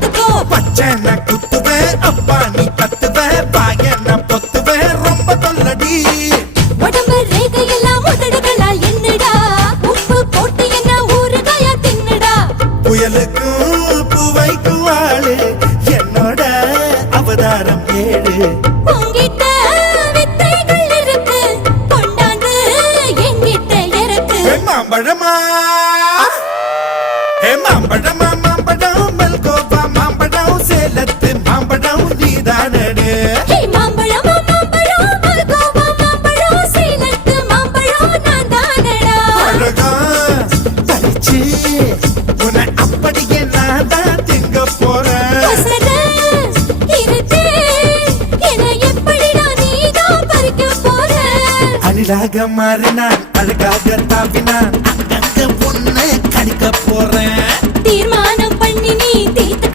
பாத்துக்கோ. பச்சை நான் குத்துவேன், அப்பா நீ கத்துவேன், பாய நான் பொத்துவேன், ரொம்ப தொல்லடி. உடம்பு ரேகையெல்லாம் உதடுகளால் என்னடா, உப்பு போட்டு என்ன ஊறுகாயா தின்னுடா. புயலுக்கும் பூவைக்கும் ஆளு, என்னோட அவதாரம் ஏழு. உங்கிட்ட வித்தைகள் இருக்கு, கொண்டாந்து எங்கிட்ட இருக்கு. மாம்பழமா மாம்பழமா மாம்பழம், மல்கோவா மாம்பழம், சேலத்து மாம்பழம் நீதானே. மாம்பழம் மாம்பழம், மல்கோவா மாம்பழம், சேலத்து மாம்பழம் நான் தானடா. அழகா பறிச்சு உன்னை அப்படியே நான் தான் திங்க போறேன். வசன இருக்கு, என்னை எப்படிடா நீதான் பறிக்க போற. அணிலாக மாறினான், அழகாக தாவினான், அங்கங்க பொண்ணு கடிக்க போறேன்.